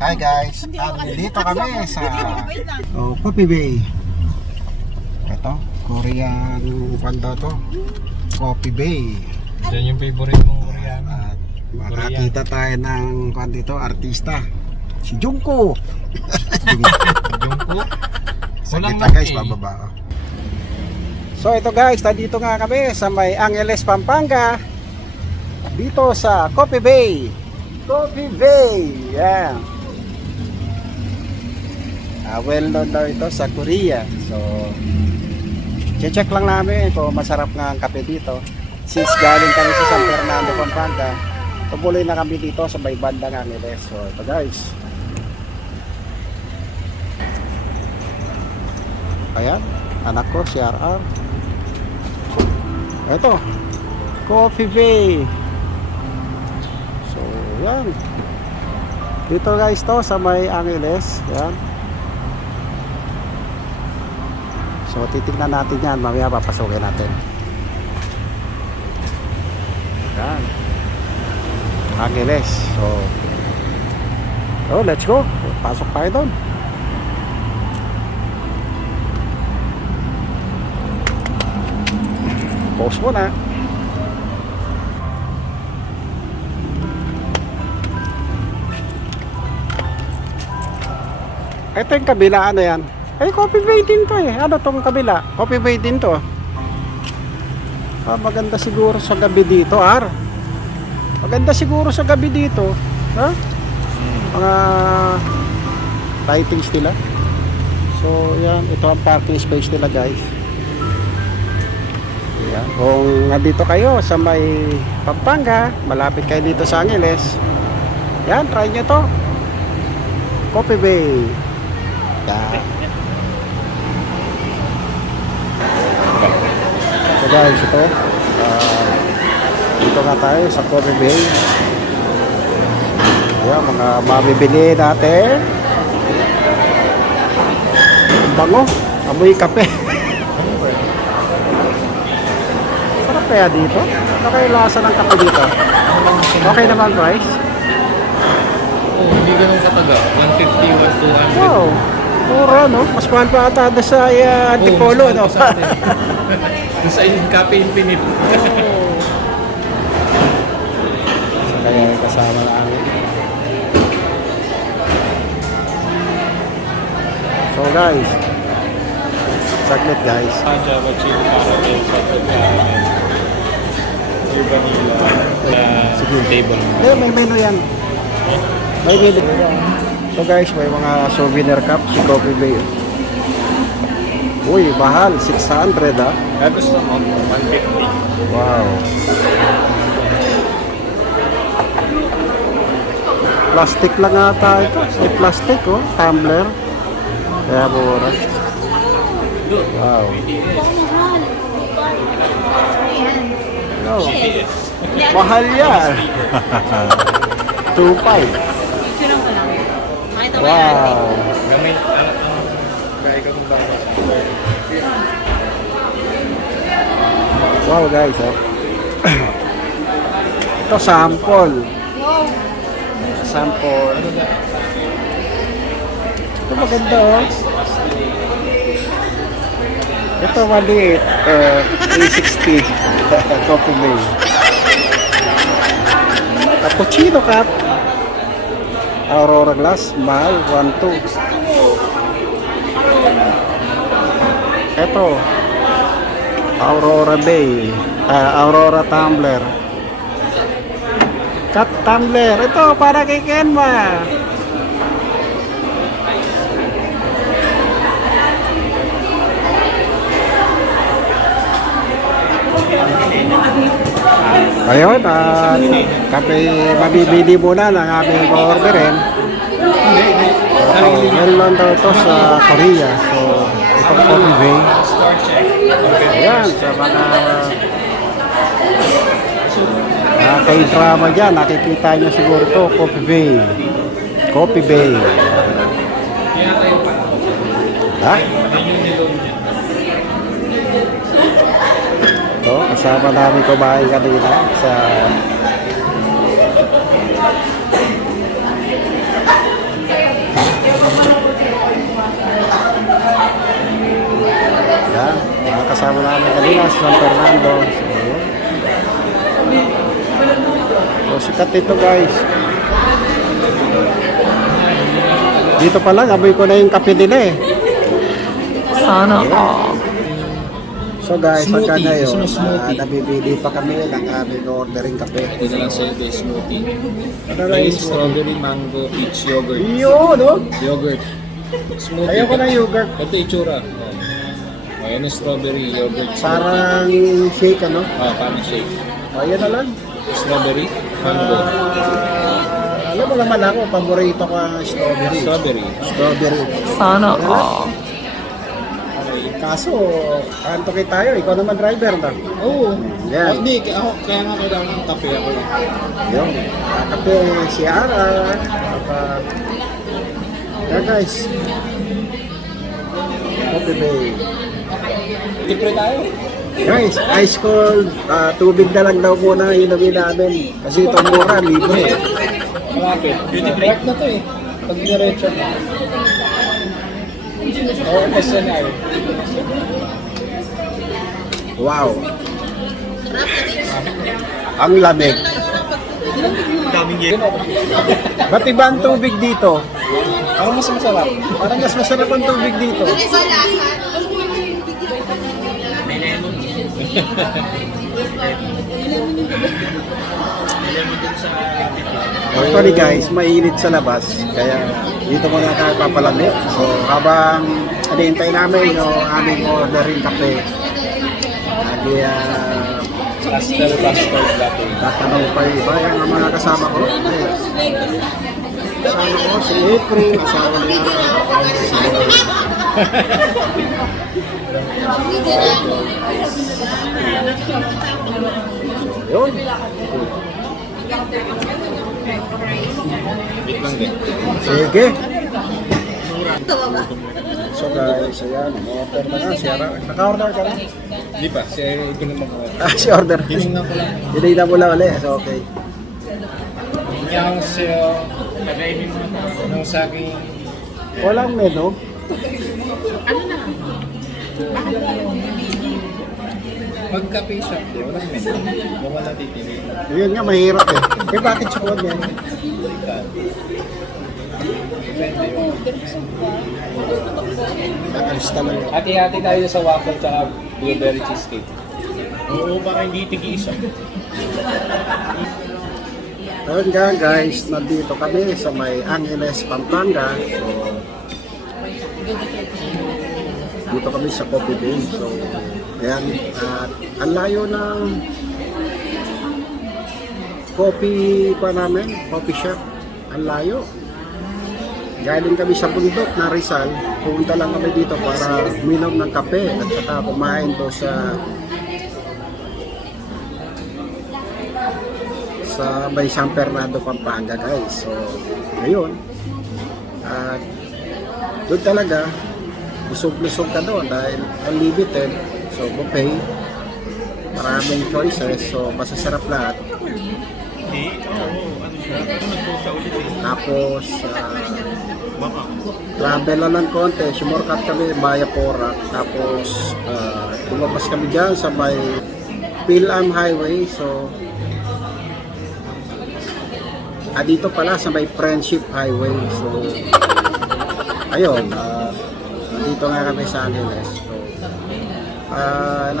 Hi guys, dito kami sa Coffee Bay. Ito, Korean panda to. Coffee Bay. Yan yung favorite mong Korean. At makakita tayo ng dito, artista. Si Jungkook. Jungkook? Saglit lang guys, bababa ako. So ito guys, nandito nga kami sa may Angeles, Pampanga. Dito sa Coffee Bay. Coffee Bay. Yeah. Well known daw ito sa Korea. So check lang namin kung masarap nga ang kape dito. Since galing kami sa San Fernando, Pampanga, tuloy na kami dito sa may bandang Angeles. So ito guys. Ayan, anak ko si RR. Ito, Coffee Bay. So yan. Dito guys to sa may Angeles. Yan. So titignan natin yan, mamaya papasukin natin. Yan, Angeles. So let's go, pasok tayo doon. Pause muna. Ito yung kabila, ano yan? Ay, Coffee Bay din to eh. Ano tong kabila? Coffee Bay din to. Maganda siguro sa gabi dito, R. Maganda siguro sa gabi dito. Ha? Mga lightings nila. So, yan. Ito ang parking space nila, guys. Yan. Kung nandito kayo sa may Pampanga, malapit kayo dito sa Angeles, yan, try nyo to. Coffee Bay. Yan. So guys, ito dito nga tayo sa Coffee Bay. Ayan, mga mabibili natin. Bango, amoy kape. Sarap kaya dito? Ano kayo lasa ng kape dito? Okay naman price? Oh, hindi ganun kataga. 150, 200. Wow, mura no? Mas mahal pa ata sa Antipolo, no? Doon sa Cafe Infinite. Kaya kasama na amin. So guys, saglit guys. Java chili caramel, chocolate caramel, your vanilla, Sige. table. May menu yan. May menu. So guys, may mga souvenir cup si Coffee Bay. Uy, mahal, 600 ah. Gusto mo, 150. Wow. Plastic lang ata ito. May plastic oh, tumbler. Kaya mura. Wow. Oh, mahal yan. 2.5. Wow. Gamay, gaya ka kung bawa. Wow guys, oh. Ito sample. Sample. Ito maganda oh. Ito maliit. 360. Coffee Bay. Cappuccino cup. Aurora glass. Mahal. 1.2. Ito. Aurora Bay. Aurora tumbler. Cut tumbler. Ito para kay Kenma. Ayun, at kape mabibili muna ng aming orderin. Meron daw ito sa Korea. So, itong Coffee Bay. Ayan, sa mga kay-drama dyan, nakikita nyo siguro ito, Coffee Bay. Coffee Bay. Ha? Ito, kasama namin kumain kanina sa sa San Fernando. So, yun. So, sikat ito guys. Dito pa lang, amoy ko na yung kape nila eh. Sana all. So guys, pagka Smoothie. ngayon, Gusto mo smoothie? nabibili pa kami ng aming ordering kape. Ito na lang sa'yo guys, smoothie. Ano na May yung smoothie? strawberry, mango, peach yogurt. Yun, no? Yogurt. Smoothie. Ayoko na yogurt. Ito itsura. Oh. Ayan yung strawberry, yogurt. Parang shake, ano? Parang shake. O, yan na lang. Strawberry, mango. Alam mo naman ako, paborito ko ang strawberry. Strawberry. Strawberry. Sana all. Kaso, antokin tayo, ikaw naman driver na. Oo. Yan. Hindi, kaya nga kailangan ng kape ako lang. Yun. Kape si Ara. Yan guys. Coffee Bay. Libre tayo. Guys, ice cold, tubig na lang daw muna inumin namin. Kasi ito mura, libre. Malapit. Direct na to eh. Pag diretso na. Oo, kasi na eh. Wow. Ang lamig. Daming yelo. Ba't iba ang tubig dito? Parang mas masarap. Parang mas masarap ang tubig dito. Actually guys, mainit sa labas. Kaya dito muna tayo papalamig. So habang hinihintay namin yung aming ordering kape, Pastel latte. tatanong pa yung iba. Yan ang mga kasama ko. Yes. Kasama ko si April, asawa niya. Yun. Wait lang din. Sige. So guys, ayan, order na nga siya. Naka-order ka na? Hindi pa, ito naman ko. Si order. Hiningnan ko lang. Hinihintay mo lang ulit. So okay. Yung sa yung sa aking Walang menu. pagkape shop, walang menu. Wala na titili. Yun nga, mahirap eh. Eh bakit chocolate yan? Depende yun. Nakalista lang yun. Hati-hati tayo sa waffle tsaka blueberry cheesecake. Oo, baka hindi tigi-isa. Ayun nga guys, nandito kami sa may Angeles, Pampanga. So, dito kami sa Coffee Bay. So, ayan, at ang layo ng coffee pa namin, coffee shop. Ang layo. Galing kami sa bundok na Rizal, pumunta lang kami dito para minom ng kape at saka kumain to sa may San Fernando, Pampanga guys. So, ayun. At doon talaga, busog-busog ka doon dahil unlimited. So, buffet. Maraming choices. So, masasarap lahat. Tapos, travel na ng konti. Sumurkat kami, Maya Porac. Tapos, lumabas kami dyan sa may Phil-Am Highway. So, dito pala sa may Friendship Highway. So, ayun, dito nga kami sa Angeles. So,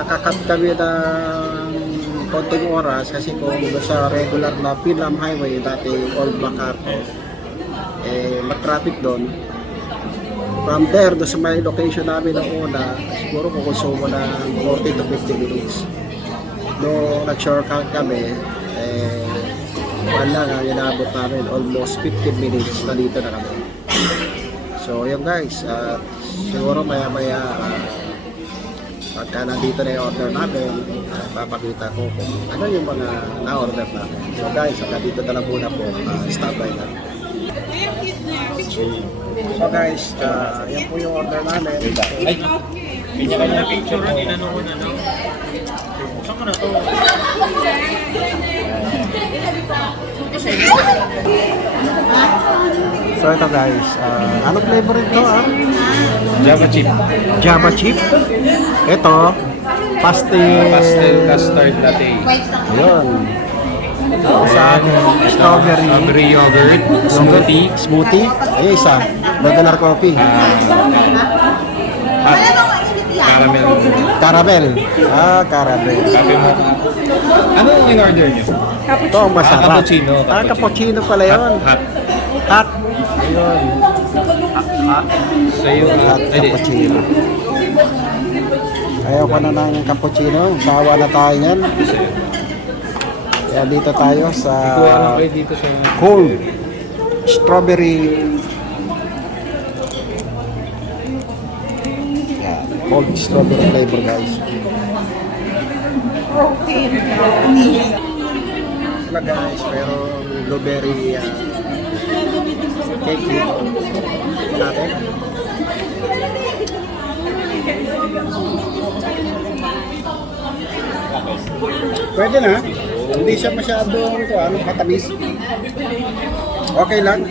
nakakat kami ng konting oras kasi kung sa regular na Phil-Am Highway, dati Old MacArthur, mag-traffic doon. From there, doon sa may location namin ng una, siguro kukonsumo ng 40 to 50 minutes. Noong nag-shortcut kami, wala nga, inabot namin almost 15 minutes na dito na kami. So yun guys, siguro maya maya pagka nandito na yung order namin, papakita ko kung ano yung mga na-order namin. So guys, nandito na lang muna po, stop by na. So guys, yan po yung order namin. Ay, kanya-kanya picture ang inano ko na, no? Saan ko na to? So ito guys, ano flavor ito? Java chip. Java chip. Ito, Pastel custard latte. Ayun. Sa akin, strawberry. Strawberry yogurt. Smoothie. Smoothie. Ayun isa. Regular coffee. Hot caramel. Caramel. Caramel. Sabi mo. Ano yung in-order nyo? Ito ang masarap. Cappuccino. Cappuccino pala yun. Hot. Hot. Ayun. Sa'yo, Hot cappuccino. Ayaw ko na ng cappuccino. Bawa na tayo yan. Kaya dito tayo sa Kuha lang kayo dito sa... cold strawberry. Yan. Cold strawberry flavor, guys. Wala guys, pero blueberry cake dito. Natin. Pwede na. Hindi siya masyadong matamis. Okay lang.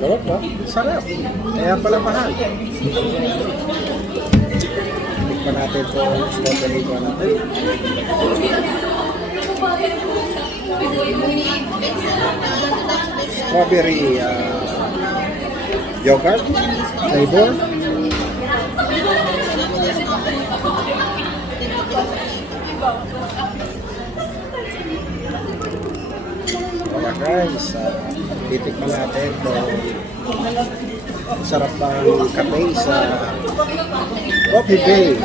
Sarap ba? Sarap. Kaya pala mahal. Tikman natin ito. Strawberry ko natin. Strawberry yogurt flavor. Kaya guys, titikman natin ito. Sarap ng kape sa Coffee Bay.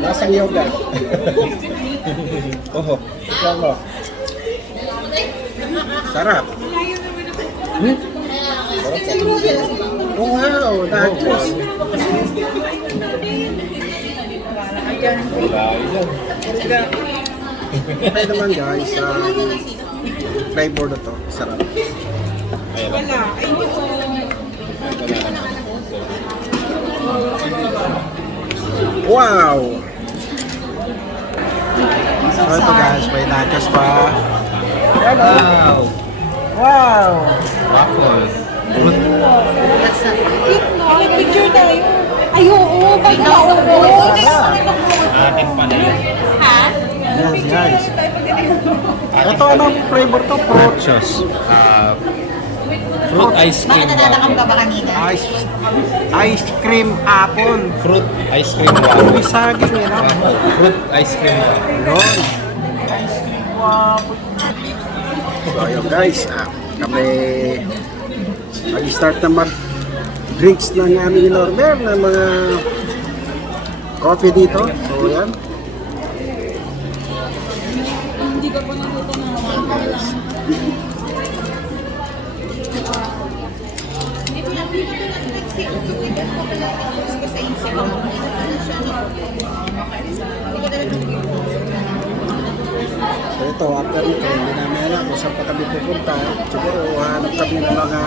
Lasang yoga. Oho, ikaw mo. Sarap. Oh, wow, nachos. Okay naman guys, flavor na to. Sarap. Wow! So ito guys, may nachos pa. Wow! Wow! Waffle. Fruit. Picture tayo. Ay, oo. Ba't na oo? Atin pala yun. Yes guys. Ito anong flavor to? Fruit. Nachos. Fruit ice cream waffle. Ice cream apple. Fruit ice cream waffle. May saging yun. Fruit ice cream waffle. Yun. So ayun guys, kami mag-start na mag-drinks ng aming in-order ng mga coffee dito. So yan. So ito, after ito, hindi namin alam kung saan pa kami pupunta. Siguro, hanap kami ng mga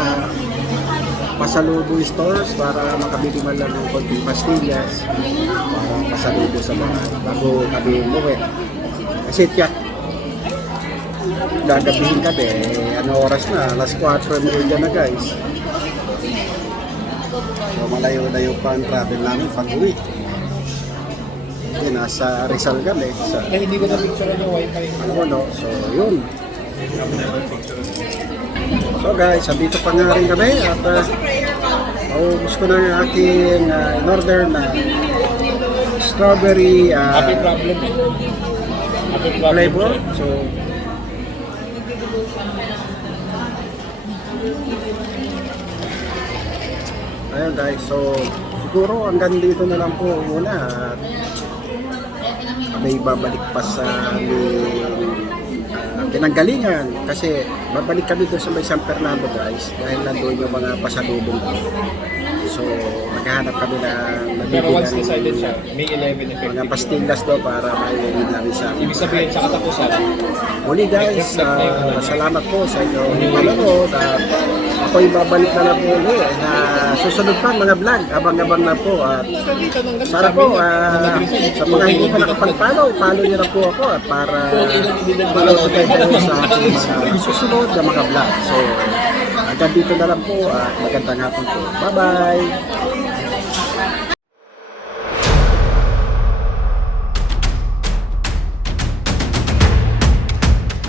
pasalubong stores para makabili man lang ng konting pastillas para pasalubong sa mga bago kami umuwi. Kasi tiyak, gagabihin kami, ano oras na, alas 4:30 na guys. So malayo-layo pa ang travel namin pag-uwi. Nasa Rizal kami sa Hindi ko na-picture yung wifi. so yun. So guys, dito pa nga rin kami at ubus ko na yung aking in-order na strawberry Happy problem eh. Happy problem. flavor. So ayun guys, so siguro hanggang dito na lang po muna at may babalik pa sa pinanggalingan kasi babalik kami doon sa may San Fernando guys dahil nandun yung mga pasalubong ko. So maghahanap kami na Pero once mabibilan decided siya, May 11 effective. mga pastillas do para maiuwi namin sa amin. Ibig sabihin sa katapusan. Muli guys, salamat po sa inyong panonood at ako'y babalik na lang po ulit na susunod pa mga vlog. Abang-abang na po. At sana po, sa mga hindi pa nakapag-follow, follow niyo na po ako at para ma-notify kayo sa aking mga susunod na mga vlog. So, hanggang dito na lang po at magandang hapon po. Bye-bye!